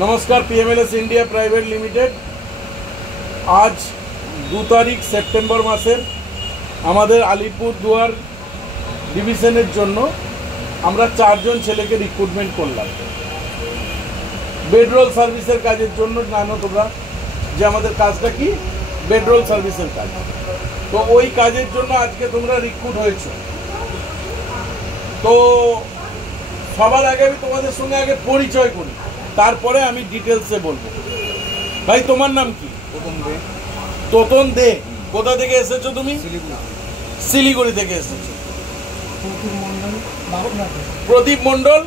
नमस्कार। पीएमएलएस India private limited आज 2 तारीख सेप्टेम्बर मासेर आमादेर आलिपुरदुয়ার डिविशनेर जोन्नो आमरा 4 जन छेलेके रिक्रुटमेंट करलाम बेडरोल सार्विसेर काजेर जोन्नो। जानो तोमरा जे आमादेर काजटा कि बेडरोल सार्विसेर काज, तो ओई काजेर जोन्नो आजके तोमरा रिक्रुट हयेछो। तो सबार आगे आमि तोमादेर संगे आगे परिचय करी, तारपरे आमी डिटेल्से बोलबो। भाई तोमार नाम कि? तोतन दे। कोथा थेके एसेছো তুমি? শিলিগুড়ি থেকে এসেছো। প্রদীপ মণ্ডল,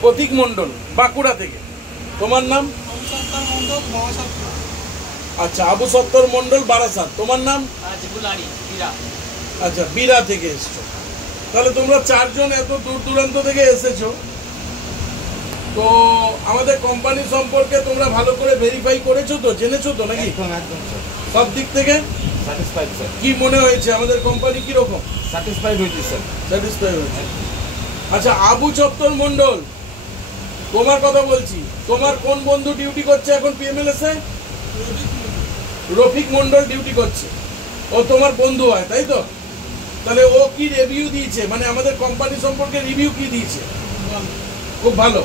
প্রতীক মণ্ডল বাঁকুড়া থেকে। তোমার নাম? আচ্ছা, আবু সত্তর মণ্ডল বারাসাত। তোমার নাম? আচ্ছা, বিরা থেকে এসেছো। তাহলে তোমরা 4 জন এত দূর দূরান্ত থেকে এসেছো। তো আমাদের কোম্পানি সম্পর্কে তোমরা ভালো করে ভেরিফাই করেছো তো, জেনেছো তো নাকি? একদম স্যার, সব দিক থেকে স্যাটিসফাইড স্যার। কি মনে হয়েছে আমাদের কোম্পানি কি রকম? স্যাটিসফাইড হয়েছে স্যার। স্যাটিসফাই হয়েছে। আচ্ছা, আবু চত্বর মণ্ডল, তোমার কথা বলছি। তোমার কোন বন্ধু ডিউটি করছে এখন পিএমএলএস এ? রফিক মণ্ডল ডিউটি করছে। ও তোমার বন্ধু হয়, তাই তো? তাহলে ও কি রিভিউ দিয়েছে, মানে আমাদের কোম্পানি সম্পর্কে রিভিউ কি দিয়েছে? খুব ভালো।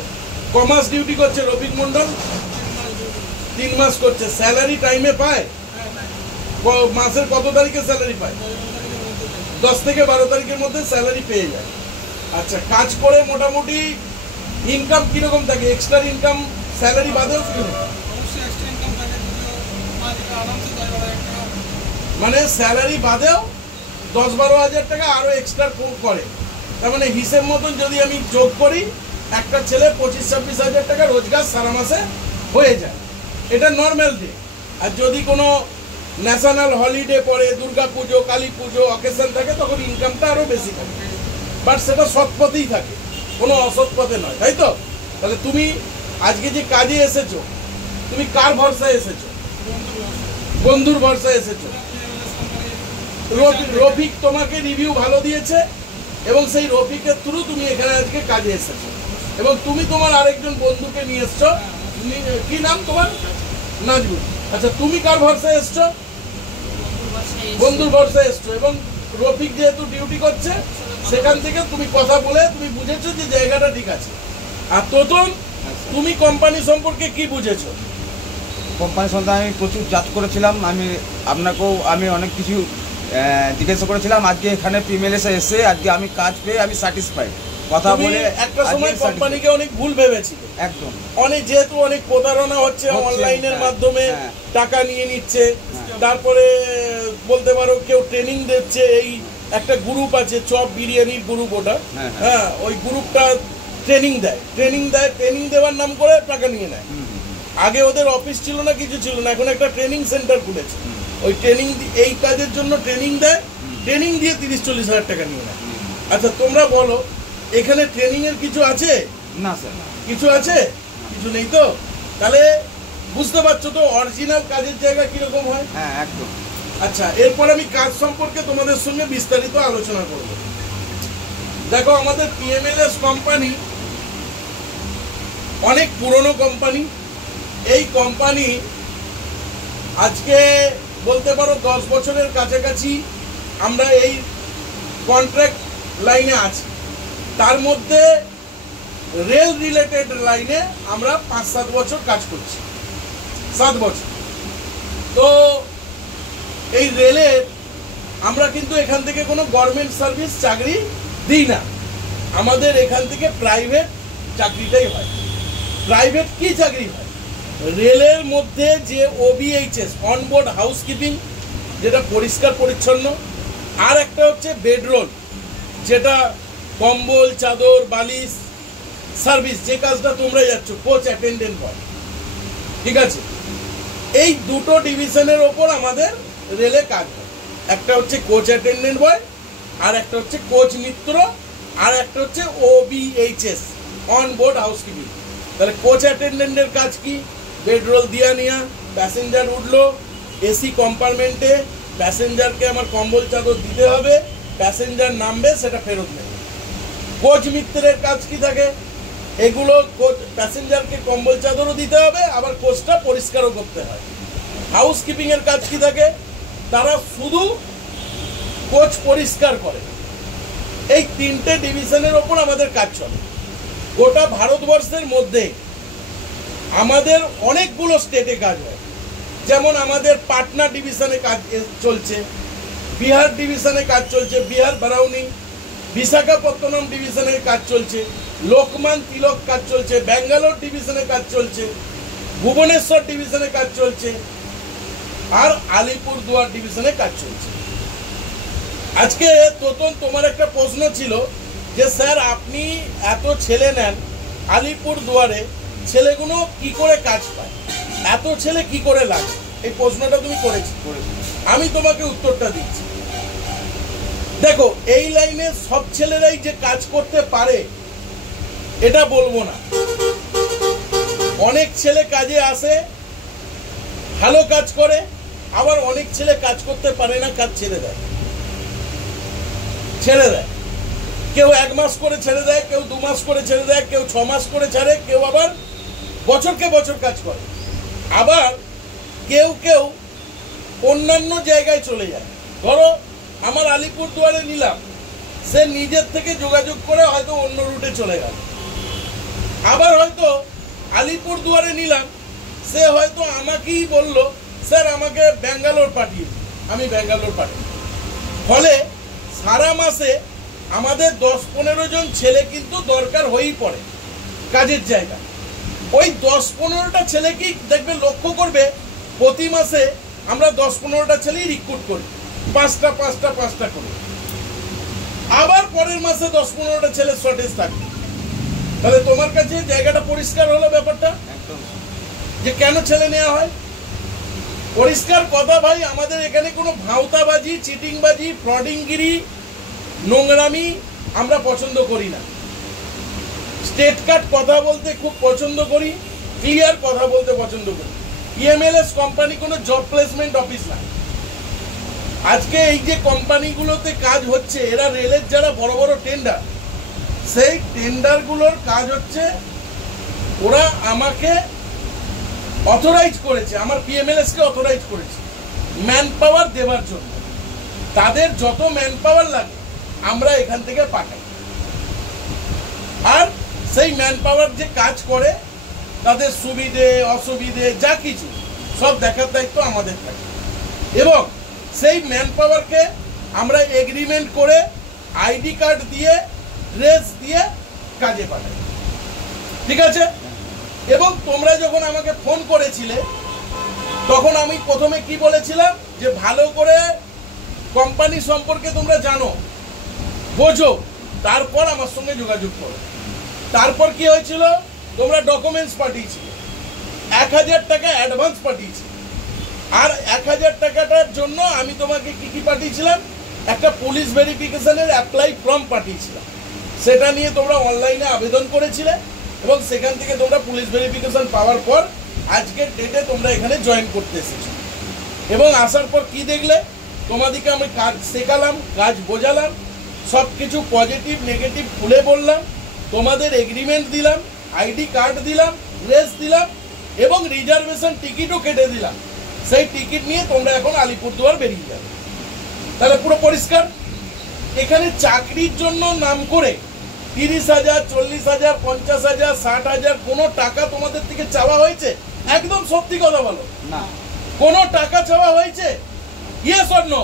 কমার্স ডিউটি করছে রফিক মণ্ডল, 3 মাস করছে। স্যালারি টাইমে পায়? মাসের কত তারিখে স্যালারি পায়? 10 থেকে 12 তারিখের মধ্যে স্যালারি পেয়ে যায়। আচ্ছা, কাজ করে মোটামুটি ইনকাম কিরকম থাকে? এক্সট্রা ইনকাম স্যালারি বাদেও মানে স্যালারি বাদেও 10-12 হাজার টাকা আরো এক্সট্রা করে। তার মানে হিসেব মতন যদি আমি যোগ করি, একটা ছেলে 25-26 হাজার টাকা রোজগার সারা মাসে হয়ে যায়। এটা নর্মাল ডে। আর যদি কোনো ন্যাশনাল হলিডে পড়ে, দুর্গা পুজো, কালী পুজো, অকেশন থাকে, তখন ইনকামটা আরও বেশি থাকে। বাট সেটা সৎ পথেই থাকে, কোনো অসৎ পথে নয়, তাই তো? তাহলে তুমি আজকে যে কাজে এসেছো, তুমি কার ভরসায় এসেছো? বন্ধুর ভরসায় এসেছো। রফিক তোমাকে রিভিউ ভালো দিয়েছে এবং সেই রফিকের থ্রু তুমি এখানে আজকে কাজে এসেছো এবং তুমি তোমার আরেকজন বন্ধুকে নিয়ে এসছো। কি নাম তোমার? নাজমুল। আচ্ছা, তুমি কার ভরসায় এসছো? বন্ধুর ভরসায় এসছো। এবং রফিক যেহেতু ডিউটি করছে, সেখান থেকে তুমি কথা বলে তুমি বুঝেছো যে জায়গাটা ঠিক আছে। আর তোতন, তুমি কোম্পানি সম্পর্কে কি বুঝেছো? কোম্পানির সঙ্গে আমি প্রচুর যাচ করেছিলাম। আপনাকেও আমি অনেক কিছু জিজ্ঞাসা করেছিলাম। আজকে এখানে পিএমএলএস এসে আজকে আমি কাজ পেয়ে আমি স্যাটিসফাইড। কথা বলে একটা সময় কোম্পানিকে অনেক ভুল ভেবেছিল। একদম। যেহেতু অনেক প্রতারণা হচ্ছে, অনলাইনের মাধ্যমে টাকা নিয়ে নিচ্ছে। তারপরে বলতে পারো কেউ ট্রেনিং দিচ্ছে। এই একটা গ্রুপ আছে, চপ বিরিয়ানির গ্রুপ, ওটা হ্যাঁ, ওই গ্রুপটা ট্রেনিং দেওয়ার নাম করে টাকা নিয়ে নেয়। আগে ওদের অফিস ছিল না, কিছু ছিল না, এখন একটা ট্রেনিং সেন্টার খুলেছে। ওই ট্রেনিং এই কাজের জন্য ট্রেনিং দেয়, ট্রেনিং দিয়ে 30-40 হাজার টাকা নিয়ে নেয়। আচ্ছা, তোমরা বলো, এখানে ট্রেনিং এর কিছু আছে? না স্যার, কিছু আছে? কিছু নেই তো? তাহলে বুঝতে পারছো তো অরিজিনাল কাজের জায়গা কিরকম হয়? হ্যাঁ, একদম। আচ্ছা, এরপর আমি কাজ সম্পর্কে তোমাদের সঙ্গে বিস্তারিত আলোচনা করব। দেখো, আমাদের পিএমএলএস কোম্পানি অনেক পুরনো কোম্পানি। এই কোম্পানি আজকে বলতে পারো 10 বছরের কাছাকাছি আমরা এই কন্ট্রাক্ট লাইনে আছি। তার মধ্যে রেল রিলেটেড লাইনে আমরা 5-7 বছর কাজ করছি। 7 বছর। তো এই রেলের আমরা কিন্তু এখান থেকে কোনো গভর্নমেন্ট সার্ভিস চাকরি দিই না। আমাদের এখান থেকে প্রাইভেট চাকরিটাই হয়। প্রাইভেট কি চাকরি হয়? রেলের মধ্যে যে OBHS, অনবোর্ড হাউসকিপিং, যেটা পরিষ্কার পরিচ্ছন্ন, আর একটা হচ্ছে বেডরোল, যেটা কম্বল, চাদর, বালিশ সার্ভিস, যে কাজটা তোমরা যাচ্ছ, কোচ অ্যাটেন্ডেন্ট হয়। ঠিক আছে? এই দুটো ডিভিশনের ওপর আমাদের রেলে কাজ হয়। একটা হচ্ছে কোচ অ্যাটেন্ডেন্ট বয়, আর একটা হচ্ছে কোচ মিত্র, আর একটা হচ্ছে OBHS, অনবোর্ড হাউসকিপিং। তাহলে কোচ অ্যাটেন্ডেন্টের কাজ কি? বেডরোল দিয়া নেওয়া, প্যাসেঞ্জার উঠলো, এসি কম্পার্টমেন্টে প্যাসেঞ্জারকে আমার কম্বল চাদর দিতে হবে, প্যাসেঞ্জার নামবে, সেটা ফেরত নেবে। কোচ মিত্রের কাজ কি থাকে? এগুলো প্যাসেঞ্জারকে কম্বল চাদরও দিতে হবে, আবার কোচটা পরিষ্কারও করতে হয়। হাউসকিপিং এর কাজ কি থাকে, তারা শুধু কোচ পরিষ্কার করে। এই 3টে ডিভিশনের ওপর আমাদের কাজ চলে। গোটা ভারতবর্ষের মধ্যে আমাদের অনেকগুলো স্টেটে কাজ হয়, যেমন আমাদের পাটনা ডিভিশনে কাজ চলছে, বিহার ডিভিশনে কাজ চলছে, বিহার বারাউনি, বিশাখাপত্তনম ডিভিশনে কাজ চলছে, লোকমান তিলক কাজ চলছে, ব্যাঙ্গালোর ডিভিশনে কাজ চলছে, ভুবনেশ্বর ডিভিশনে কাজ চলছে, আর আলিপুরদুয়ার ডিভিশনে কাজ চলছে। আজকে তোতন তোমার একটা প্রশ্ন ছিল যে স্যার আপনি এত ছেলে নেন আলিপুরদুয়ারে, ছেলেগুলো কি করে কাজ পায়, এত ছেলে কি করে লাগে, এই প্রশ্নটা তুমি করেছি। আমি তোমাকে উত্তরটা দিচ্ছি। দেখো, এই লাইনে সব ছেলেরাই যে কাজ করতে পারে এটা বলবো না। অনেক ছেলে কাজে আসে, ভালো কাজ করে, আবার অনেক ছেলে কাজ করতে পারে না, কাজ ছেড়ে দেয়। কেউ 1 মাস করে ছেড়ে দেয়, কেউ 2 মাস করে ছেড়ে দেয়, কেউ 6 মাস করে ছাড়ে, কেউ আবার বছরকে বছর কাজ করে, আবার কেউ কেউ অন্যান্য জায়গায় চলে যায়। ধরো আমার আলিপুরদুয়ারে নিলাম, সে নিজের থেকে যোগাযোগ করে হয়তো অন্য রুটে চলে গেল। আবার হয়তো আলিপুরদুয়ারে নিলাম, সে হয়তো আমাকেই বলল স্যার আমাকে ব্যাঙ্গালোর পাঠিয়ে দিন, আমি ব্যাঙ্গালোর পাঠাই। ফলে সারা মাসে আমাদের 10-15 জন ছেলে কিন্তু দরকার হয়েই পড়ে কাজের জায়গা। ওই 10-15টা ছেলেকেই দেখবে, লক্ষ্য করবে প্রতি মাসে আমরা 10-15টা ছেলেই রিক্রুট করি, 5টা করে। আবার পরের মাসে 10-15টা ছেলে শর্টেজ থাকে। তাহলে তোমার কাছে জায়গাটা পরিষ্কার হলো ব্যাপারটা, যে কেন ছেলে নেওয়া হয়। পরিষ্কার কথা ভাই, আমাদের এখানে কোনো ভাওতাবাজি, চিটিংবাজি, ফ্রডিংগিরি, নোংরামি আমরা পছন্দ করি না। স্টেট কাট কথা বলতে খুব পছন্দ করি, ক্লিয়ার কথা বলতে পছন্দ করি। ইএমএলএস কোম্পানি কোনো জব প্লেসমেন্ট অফিস না। আজকে এই যে কোম্পানিগুলোতে কাজ হচ্ছে, এরা রেলের যারা বড় বড় টেন্ডার, সেই টেন্ডারগুলোর কাজ হচ্ছে ওরা আমাকে অথরাইজ করেছে, আমার পিএমএলএস কে অথরাইজ করেছে ম্যান পাওয়ার দেওয়ার জন্য। তাদের যত ম্যান পাওয়ার লাগে আমরা এখান থেকে পাঠাই, আর সেই ম্যান পাওয়ার যে কাজ করে তাদের সুবিধে অসুবিধে যা কিছু সব দেখার দায়িত্ব আমাদের থাকে। এবং সেই ম্যান পাওয়ারকে আমরা এগ্রিমেন্ট করে আইডি কার্ড দিয়ে, ড্রেস দিয়ে কাজে পাঠাই, ঠিক আছে। এবং তোমরা যখন আমাকে ফোন করেছিলে, তখন আমি প্রথমে কি বলেছিলাম, যে ভালো করে কোম্পানি সম্পর্কে তোমরা জানো, বোঝো, তারপর আমার সঙ্গে যোগাযোগ করো। তারপর কি হয়েছিল, তোমরা ডকুমেন্টস পাঠিয়েছিলে, 1000 টাকা অ্যাডভান্স পাঠিয়েছিলে, আর 1000 টাকাটার জন্য আমি তোমাকে কি কি পাঠিয়েছিলাম, একটা পুলিশ ভেরিফিকেশনের অ্যাপ্লাই ফর্ম পাঠিয়েছিলাম। সেটা নিয়ে তোমরা অনলাইনে আবেদন করেছিলে, এবং সেখান থেকে তোমরা পুলিশ ভেরিফিকেশন পাওয়ার পর আজকের ডেটে তোমরা এখানে জয়েন করতে এসেছো। এবং আসার পর কি দেখলে, তোমাদেরকে আমি কাজ শেখালাম, কাজ বোঝালাম, সব কিছু পজিটিভ নেগেটিভ খুলে বললাম, তোমাদের এগ্রিমেন্ট দিলাম, আইডি কার্ড দিলাম, ড্রেস দিলাম, এবং রিজার্ভেশন টিকিটও কেটে দিলাম। সেই টিকিট নিয়ে তোমরা এখন আলিপুরদুয়ার বেরিয়ে যাবে। তাহলে পুরো পরিষ্কার। এখানে চাকরির জন্য নাম করে 30,000, 40,000, 50,000, 60,000 কোনো টাকা তোমাদের থেকে চাওয়া হয়েছে? একদম সত্যি কথা বলো, না। কোনো টাকা চাওয়া হয়েছে? Yes or no?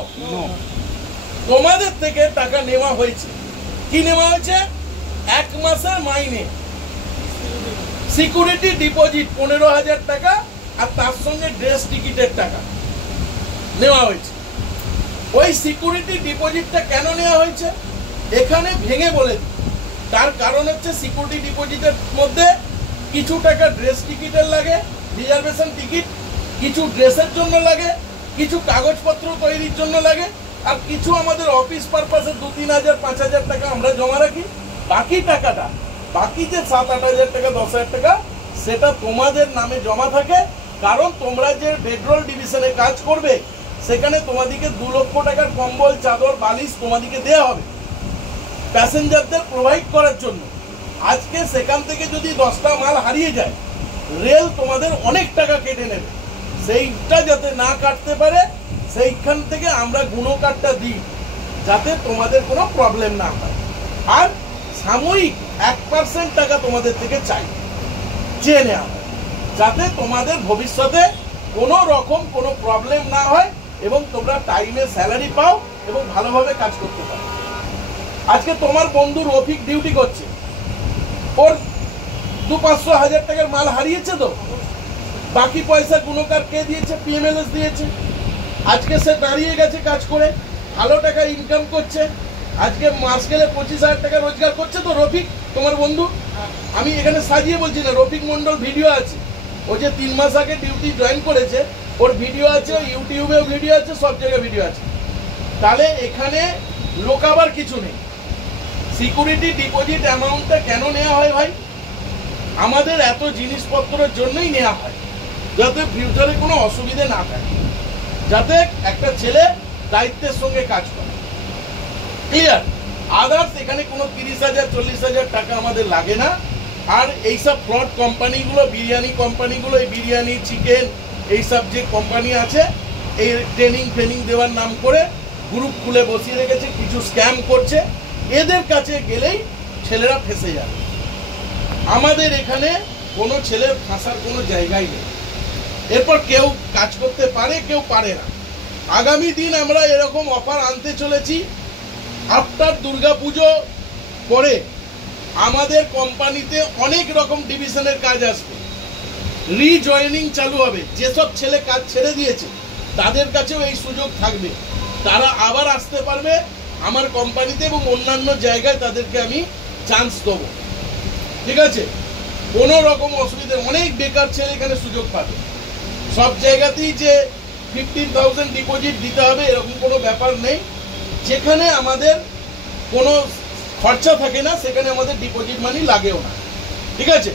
তোমাদের থেকে টাকা নেওয়া হয়েছে। কি নেওয়া হয়েছে? 1 মাসের মাইনে, সিকিউরিটি ডিপোজিট 15,000 টাকা, আর তার সঙ্গে ড্রেস টিকিটের টাকা নেওয়া হয়েছে। ওই সিকিউরিটি ডিপোজিটটা কেন নেওয়া হয়েছে এখানে ভেঙে বলে দিই। তার কারণ হচ্ছে, সিকিউরিটি ডিপোজিটের মধ্যে কিছু টাকা ড্রেস টিকিটের লাগে, রিজার্ভেশন টিকিট, কিছু ড্রেসের জন্য লাগে, কিছু কাগজপত্র তৈরির জন্য লাগে, আর কিছু আমাদের অফিস পারপাসে 2-3 হাজার 5,000 টাকা আমরা জমা রাখি। বাকি টাকাটা, বাকি যে 7-8 হাজার টাকা, 10 হাজার টাকা, সেটা তোমাদের নামে জমা থাকে। কারণ তোমরা যে বেডরোল ডিভিশনে কাজ করবে, সেখানে তোমাদেরকে 2 লক্ষ টাকার কম্বল, চাদর, বালিশ তোমাদেরকে দেওয়া হবে প্যাসেঞ্জারদের প্রোভাইড করার জন্য। আজকে সেখান থেকে যদি 10টা মাল হারিয়ে যায়, রেল তোমাদের অনেক টাকা কেটে নেবে। সেইটা যাতে না কাটতে পারে সেইখান থেকে আমরা গুণকারটা দিই, যাতে তোমাদের কোনো প্রবলেম না হয়। আর সাময়িক 1% টাকা তোমাদের থেকে চাই, চেয়ে নেওয়া হয়, যাতে তোমাদের ভবিষ্যতে কোনো রকম কোনো প্রবলেম না হয় এবং তোমরা টাইমে স্যালারি পাও এবং ভালোভাবে কাজ করতে পারো। আজকে তোমার বন্ধু রফিক ডিউটি করছে, ওর 200-500 টাকার মাল হারিয়েছে, তো বাকি পয়সা গুণকার কে দিয়েছে? পিএমএলএস দিয়েছে। আজকে সে দাঁড়িয়ে গেছে কাজ করে, ভালো টাকা ইনকাম করছে, আজকে মাস গেলে 25,000 টাকা রোজগার করছে। তো রফিক তোমার বন্ধু, আমি এখানে সাজিয়ে বলছি না, রফিক মন্ডল ভিডিও আছে, ও যে 3 মাস আগে ডিউটি জয়েন করেছে, ওর ভিডিও আছে, ইউটিউবেও ভিডিও আছে, সব জায়গায় ভিডিও আছে। তাহলে এখানে লোকাবার কিছু নেই। সিকিউরিটি ডিপোজিট অ্যামাউন্টটা কেন নেওয়া হয় ভাই? আমাদের এত জিনিসপত্রের জন্যই নেওয়া হয়, যাতে ফিউচারে কোনো অসুবিধে না থাকে, যাতে একটা ছেলে দায়িত্বের সঙ্গে কাজ করে। ক্লিয়ার? আদার্স এখানে কোনো 30,000-40,000 টাকা আমাদের লাগে না। আর এইসব ফ্রড কোম্পানিগুলো, বিরিয়ানি কোম্পানিগুলো, এই বিরিয়ানি, চিকেন, এইসব যে কোম্পানি আছে, এই ট্রেনিং দেওয়ার নাম করে গ্রুপ খুলে বসিয়ে রেখেছে, কিছু স্ক্যাম করছে। এদের কাছে গেলেই ছেলেরা ফেঁসে যাবে। আমাদের এখানে কোনো ছেলের ফাঁসার কোনো জায়গাই নেই। এরপর কেউ কাজ করতে পারে, কেউ পারে না। আগামী দিন আমরা এরকম অফার আনতে চলেছি। আফটার দুর্গাপুজো পরে আমাদের কোম্পানিতে অনেক রকম ডিভিশনের কাজ আসবে, রিজয়েনিং চালু হবে। যেসব ছেলে কাজ ছেড়ে দিয়েছে তাদের কাছেও এই সুযোগ থাকবে, তারা আবার আসতে পারবে আমার কোম্পানিতে এবং অন্যান্য জায়গায় তাদেরকে আমি চান্স দেবো। ঠিক আছে? কোনো রকম অসুবিধা, অনেক বেকার ছেলে এখানে সুযোগ পাবে। সব জায়গাতেই যে 15,000 ডিপোজিট দিতে হবে এরকম কোনো ব্যাপার নেই। যেখানে আমাদের কোনো খরচা থাকে না সেখানে আমাদের ডিপোজিট মানি লাগেও না। ঠিক আছে?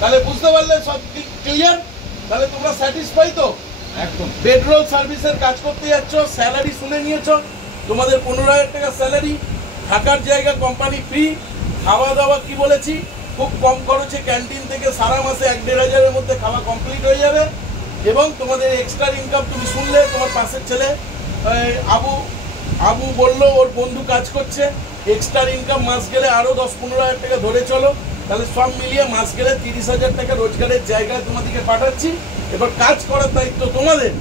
তাহলে বুঝতে পারলে সব ক্লিয়ার? তাহলে তোমরা স্যাটিসফাই তো? একদম। পেট্রোল সার্ভিসের কাজ করতে যাচ্ছ, স্যালারি শুনে নিয়েছ, তোমাদের 15,000 টাকা স্যালারি, থাকার জায়গা কোম্পানি ফ্রি, খাওয়া দাওয়া কি বলেছি খুব কম খরচে ক্যান্টিন থেকে সারা মাসে 1-1.5 হাজারের মধ্যে খাওয়া কমপ্লিট হয়ে যাবে। এবং তোমাদের এক্সট্রা ইনকাম তুমি শুনলে, তোমার পাশের ছেলে আবু বললো ওর বন্ধু কাজ করছে, এক্সট্রা ইনকাম মাস গেলে আরও 10-15 হাজার টাকা ধরে চলো। তাহলে সব মিলিয়ে মাস গেলে 30,000 টাকা রোজগারের জায়গায় তোমাদেরকে পাঠাচ্ছি। এবার কাজ করার দায়িত্ব তোমাদের,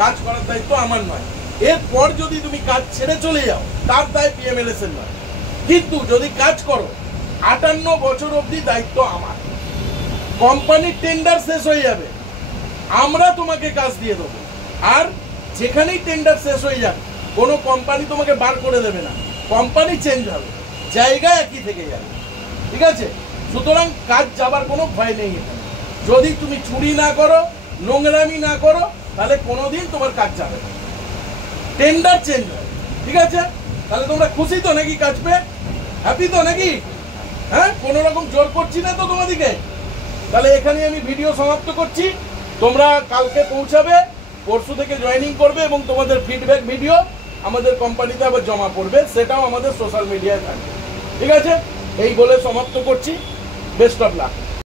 কাজ করার দায়িত্ব আমার নয়। এরপর যদি তুমি কাজ ছেড়ে চলে যাও তার দায় পিএমএলএস এর নয়, কিন্তু যদি কাজ করো 58 বছর অবধি দায়িত্ব আমার। কোম্পানির টেন্ডার শেষ হয়ে যাবে, আমরা তোমাকে কাজ দিয়ে দেবো। আর যেখানেই টেন্ডার শেষ হয়ে যাবে কোনো কোম্পানি তোমাকে বার করে দেবে না, কোম্পানি চেঞ্জ হবে, জায়গা একই থেকে যাবে। ঠিক আছে? সুতরাং কাজ যাবার কোনো ভয় নেই এখানে। যদি তুমি চুরি না করো, নোংরামি না করো, তাহলে কোনোদিন তোমার কাজ যাবে না, টেন্ডার চেঞ্জ হবে। ঠিক আছে? তাহলে তোমরা খুশি তো নাকি কাজ পেয়ে? হ্যাপি তো নাকি? হ্যাঁ, কোনো রকম জোর করছি না তো তোমাদিকে? তাহলে এখানে আমি ভিডিও সমাপ্ত করছি। তোমরা কালকে পৌঁছাবে, পরশু থেকে জয়েনিং করবে এবং তোমাদের ফিডব্যাক ভিডিও আমাদের কোম্পানিতে আবার জমা পড়বে, সেটাও আমাদের সোশ্যাল মিডিয়ায় থাকবে। ঠিক আছে? এই বলে সমাপ্ত করছি। Best of luck.